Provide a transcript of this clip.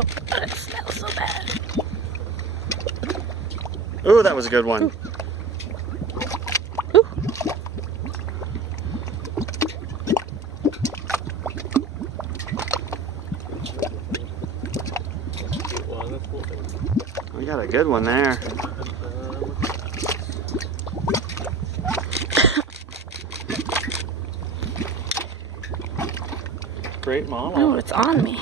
Oh, it smells so bad. Ooh, that was a good one. Ooh. Ooh. We got a good one there. Great mama. Oh, it's on me.